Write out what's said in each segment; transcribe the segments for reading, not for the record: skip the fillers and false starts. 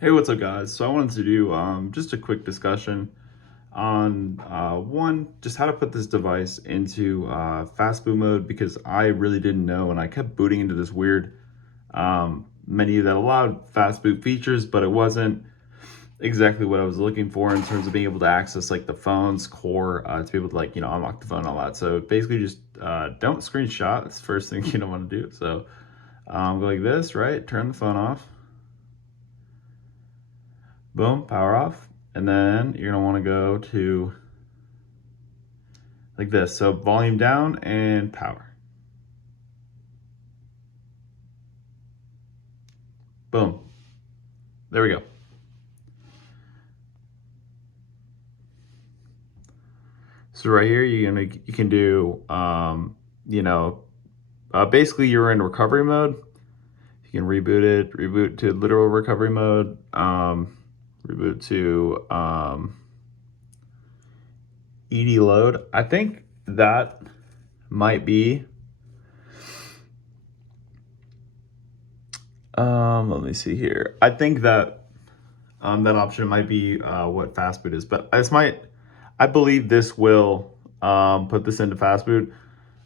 Hey, what's up, guys? So I wanted to do just a quick discussion on one, just how to put this device into fast boot mode because I really didn't know, and I kept booting into this weird menu that allowed fast boot features, but it wasn't exactly what I was looking for in terms of being able to access like the phone's core to be able to unlock the phone and all that. So basically, just don't screenshot. That's the first thing you don't want to do. So go like this, right? Turn the phone off. Boom, power off. And then you're gonna wanna go to like this. So volume down and power. Boom. There we go. So right here, you can do, you know, basically you're in recovery mode. You can reboot to literal recovery mode, reboot to ED load. I think that might be, let me see here. I think that that option might be what fast boot is, but I believe this will put this into fast boot.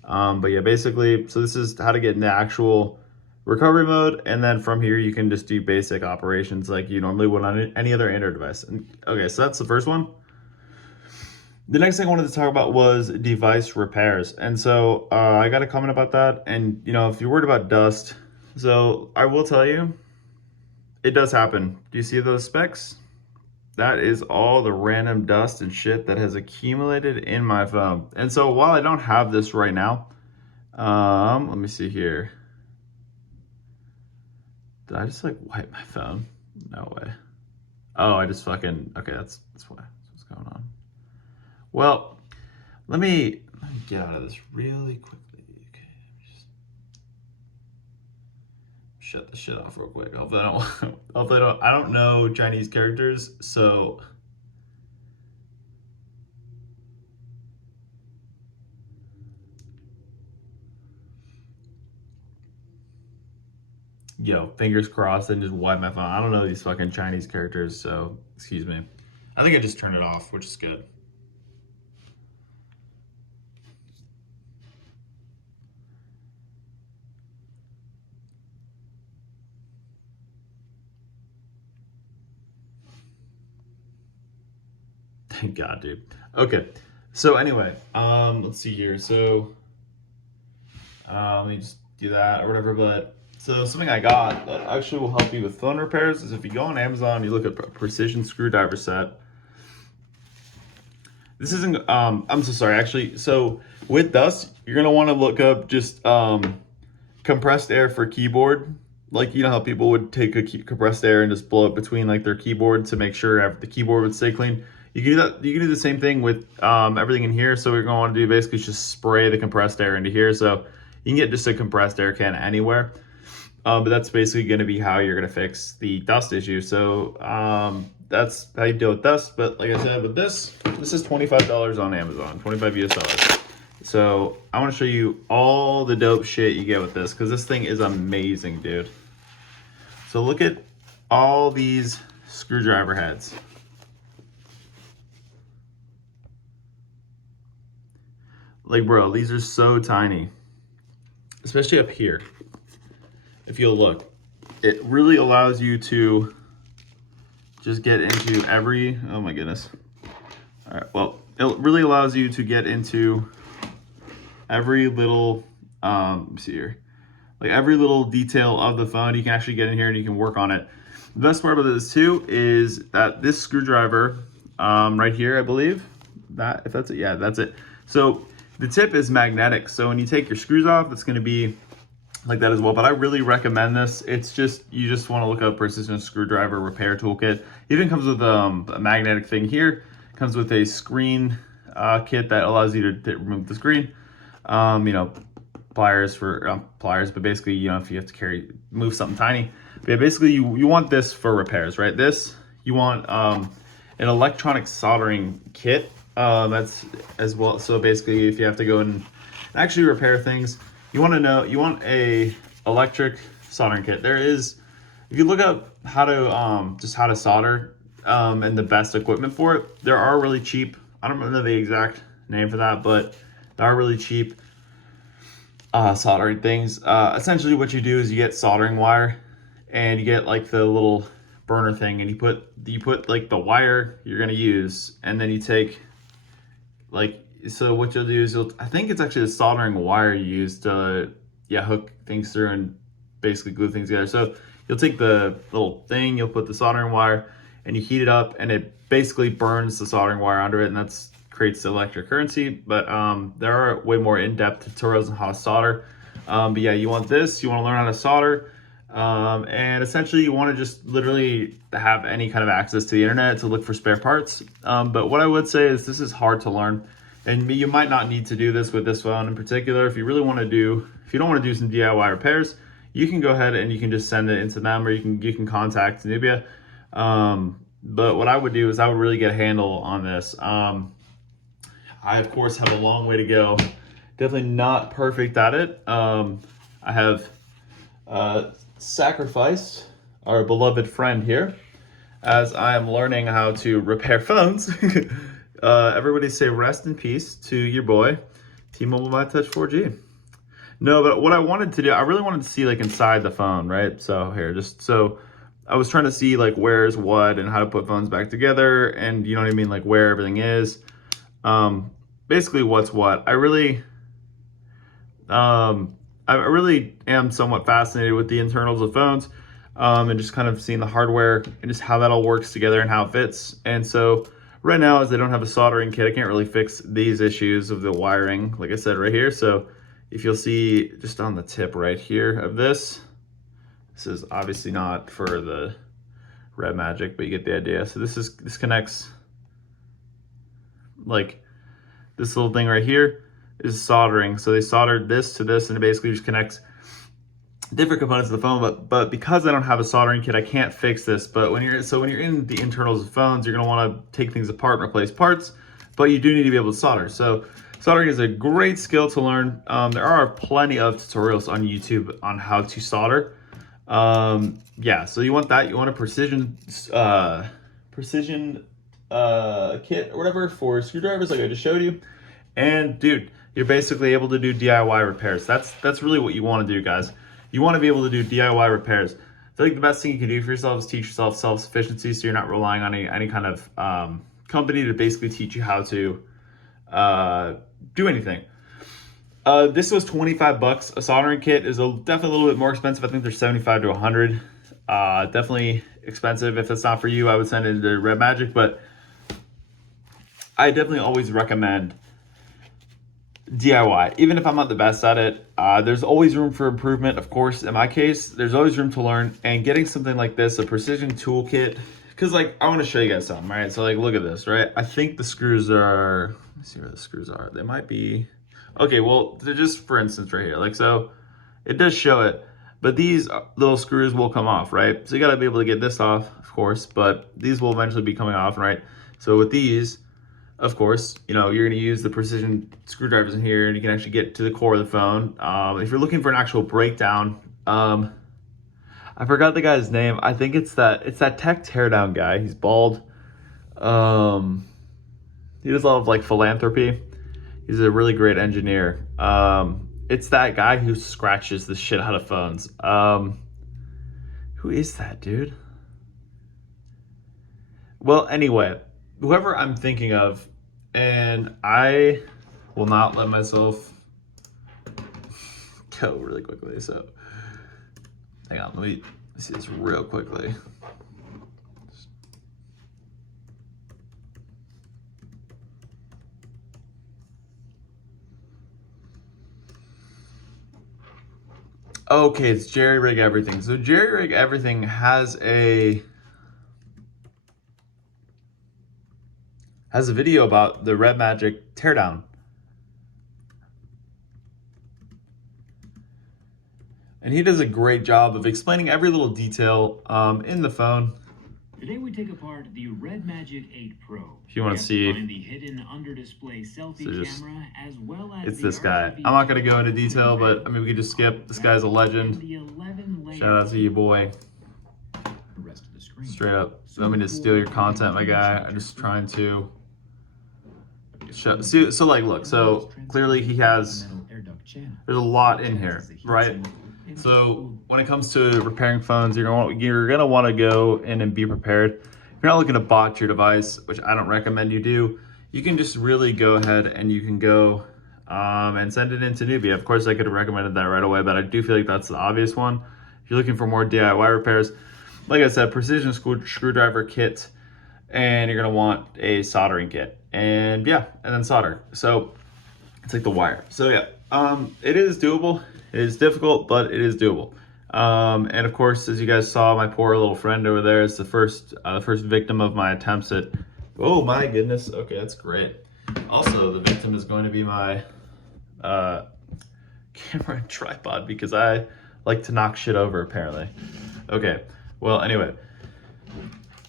But yeah, basically, so this is how to get into actual recovery mode, and then from here you can just do basic operations like you normally would on any other Android device. And okay, so that's the first one. The next thing I wanted to talk about was device repairs, and so I got a comment about that. And if you're worried about dust, so I will tell you, it does happen. Do you see those specks? That is all the random dust and shit that has accumulated in my phone. And so while I don't have this right now, let me see here. Did I just like wipe my phone? No way. Oh, I just fucking, okay, that's what's going on. Well, let me get out of this really quickly. Okay, just shut the shit off real quick. Hopefully I don't, hopefully I don't know Chinese characters, so fingers crossed and just wipe my phone. I don't know these fucking Chinese characters, so excuse me. I think I just turned it off, which is good. Thank God, dude. Okay. So anyway, let's see here. So let me just do that or whatever. But so something I got that actually will help you with phone repairs is if you go on Amazon, you look at a precision screwdriver set. This isn't. I'm so sorry. Actually, so with dust, you're gonna want to look up just compressed air for keyboard. Like how people would take a compressed air and just blow it between like their keyboard to make sure the keyboard would stay clean. You can do that. You can do the same thing with everything in here. So what you're going to want to do basically is just spray the compressed air into here. So you can get just a compressed air can anywhere. But that's basically going to be how you're going to fix the dust issue. So that's how you deal with dust. But like I said, with this is $25 on Amazon, 25 US dollars. So I want to show you all the dope shit you get with this because this thing is amazing, dude. So look at all these screwdriver heads. Like, bro, these are so tiny, especially up here. If you'll look, it really allows you to just get into every, oh my goodness. All right, well, it really allows you to get into every little, let me see here, like every little detail of the phone. You can actually get in here and you can work on it. The best part about this too is that this screwdriver right here, I believe, that if that's it, yeah, that's it. So the tip is magnetic. So when you take your screws off, it's going to be like that as well. But I really recommend this. It's just, you just want to look up precision screwdriver repair toolkit. It even comes with a magnetic thing here. It comes with a screen kit that allows you to remove the screen. Pliers for pliers, but basically, if you have to move something tiny. But yeah, basically you want this for repairs, right? This, you want an electronic soldering kit. That's as well. So basically, if you have to go and actually repair things, you want a electric soldering kit. There is if you look up how to just how to solder and the best equipment for it, there are really cheap. I don't know the exact name for that, but there are really cheap soldering things. Essentially, what you do is you get soldering wire, and you get like the little burner thing, and you put like the wire you're gonna use, and then you take like, so what you'll do is I think it's actually the soldering wire you use to hook things through and basically glue things together. So you'll take the little thing, you'll put the soldering wire, and you heat it up, and it basically burns the soldering wire under it, and that's creates electric currency. But there are way more in-depth tutorials on how to solder. But yeah, you want this, you want to learn how to solder. And essentially you want to just literally have any kind of access to the internet to look for spare parts. But what I would say is this is hard to learn, and you might not need to do this with this phone in particular. If you really want to if you don't want to do some DIY repairs, you can go ahead and you can just send it into them, or you can contact Nubia. But what I would do is I would really get a handle on this. I of course have a long way to go. Definitely not perfect at it. I have sacrificed our beloved friend here as I am learning how to repair phones. Everybody say rest in peace to your boy, T-Mobile My Touch 4G. No, but what I wanted to do, I really wanted to see like inside the phone, right? So here, just so I was trying to see like where's what and how to put phones back together, and you know what I mean, like where everything is. Basically what's what. I really am somewhat fascinated with the internals of phones, and just kind of seeing the hardware and just how that all works together and how it fits. And so right now, as I don't have a soldering kit, I can't really fix these issues of the wiring, like I said right here. So if you'll see just on the tip right here of this is obviously not for the RedMagic, but you get the idea. So this connects, like this little thing right here is soldering. So they soldered this to this, and it basically just connects different components of the phone. But because I don't have a soldering kit, I can't fix this. But when you're in the internals of phones, you're gonna want to take things apart and replace parts, but you do need to be able to solder. So soldering is a great skill to learn. There are plenty of tutorials on YouTube on how to solder. Yeah, so you want that. You want a precision kit or whatever for screwdrivers, like I just showed you. And dude, you're basically able to do DIY repairs. That's really what you want to do, guys. You want to be able to do DIY repairs. I feel like the best thing you can do for yourself is teach yourself self-sufficiency, so you're not relying on any kind of company to basically teach you how to do anything. This was 25 bucks. A soldering kit is definitely a little bit more expensive. I think they're 75 to 100. Definitely expensive. If it's not for you, I would send it to RedMagic, but I definitely always recommend DIY, even if I'm not the best at it. There's always room for improvement, of course. In my case, there's always room to learn, and getting something like this, a precision toolkit, because like I want to show you guys something, right? So like look at this, right? I think the screws are, let me see where the screws are. They might be okay. Well, they're just, for instance, right here, like, so it does show it, but these little screws will come off, right? So you got to be able to get this off, of course, but these will eventually be coming off, right? So with these, of course, you know, you're going to use the precision screwdrivers in here, and you can actually get to the core of the phone. If you're looking for an actual breakdown, I forgot the guy's name. I think it's that tech teardown guy. He's bald. He does a lot of like philanthropy. He's a really great engineer. It's that guy who scratches the shit out of phones. Who is that dude? Well, anyway, whoever I'm thinking of, and I will not let myself go really quickly. So hang on, let me see this real quickly. Okay, it's Jerry Rig Everything. So Jerry Rig Everything has a video about the RedMagic teardown. And he does a great job of explaining every little detail in the phone. Today we take apart the RedMagic 8 Pro. If you want to see, find the hidden under-display selfie camera, as well as it's this guy. I'm not going to go into detail, but I mean, we could just skip. This guy's a legend. Shout out to you, boy. Straight up. Let me just steal your content, my guy. I'm just trying to show. See, so like, look. So clearly he has. There's a lot in here, right? So when it comes to repairing phones, you're gonna want to go in and be prepared. If you're not looking to botch your device, which I don't recommend you do, you can just really go ahead and you can go and send it into Nubia. Of course, I could have recommended that right away, but I do feel like that's the obvious one. If you're looking for more DIY repairs, like I said, precision screwdriver kit, and you're gonna want a soldering kit, and yeah, and then solder. So it's like the wire. So yeah, it is doable. It is difficult, but it is doable. And of course, as you guys saw, my poor little friend over there is the first victim of my attempts at. Oh my goodness. Okay, that's great. Also, the victim is going to be my camera and tripod because I like to knock shit over apparently. Okay. Well, anyway,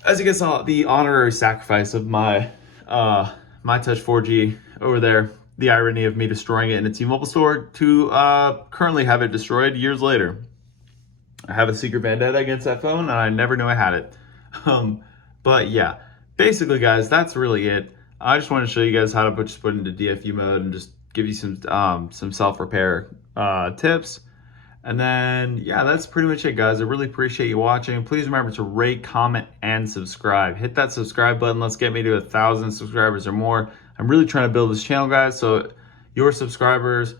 as you guys saw, the honorary sacrifice of my my Touch 4G over there. The irony of me destroying it in a T-Mobile store to currently have it destroyed years later. I have a secret vendetta against that phone, and I never knew I had it. But yeah, basically, guys, that's really it. I just wanted to show you guys how to just put into DFU mode and just give you some self-repair tips. And then, yeah, that's pretty much it, guys. I really appreciate you watching. Please remember to rate, comment, and subscribe. Hit that subscribe button. Let's get me to 1,000 subscribers or more. I'm really trying to build this channel, guys, so you subscribers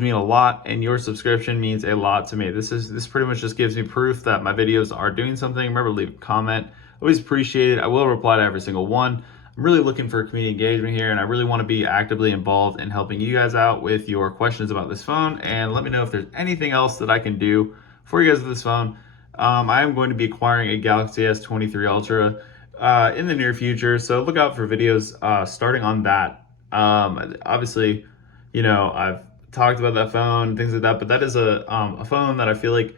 mean a lot, and your subscription means a lot to me. This pretty much just gives me proof that my videos are doing something. Remember, leave a comment. Always appreciate it. I will reply to every single one. I'm really looking for community engagement here, and I really want to be actively involved in helping you guys out with your questions about this phone, and let me know if there's anything else that I can do for you guys with this phone. I am going to be acquiring a Galaxy S23 Ultra in the near future, so look out for videos starting on that. Obviously, you know, I've talked about that phone, things like that, but that is a phone that I feel like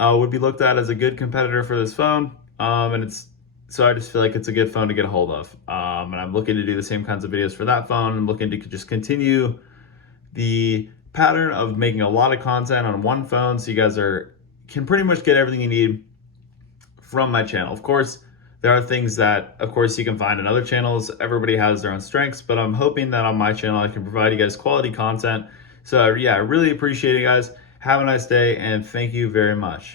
would be looked at as a good competitor for this phone, so I just feel like it's a good phone to get a hold of. And I'm looking to do the same kinds of videos for that phone. I'm looking to just continue the pattern of making a lot of content on one phone, so you guys can pretty much get everything you need from my channel. Of course, there are things that, of course, you can find in other channels. Everybody has their own strengths, but I'm hoping that on my channel, I can provide you guys quality content. So yeah, I really appreciate it, guys. Have a nice day, and thank you very much.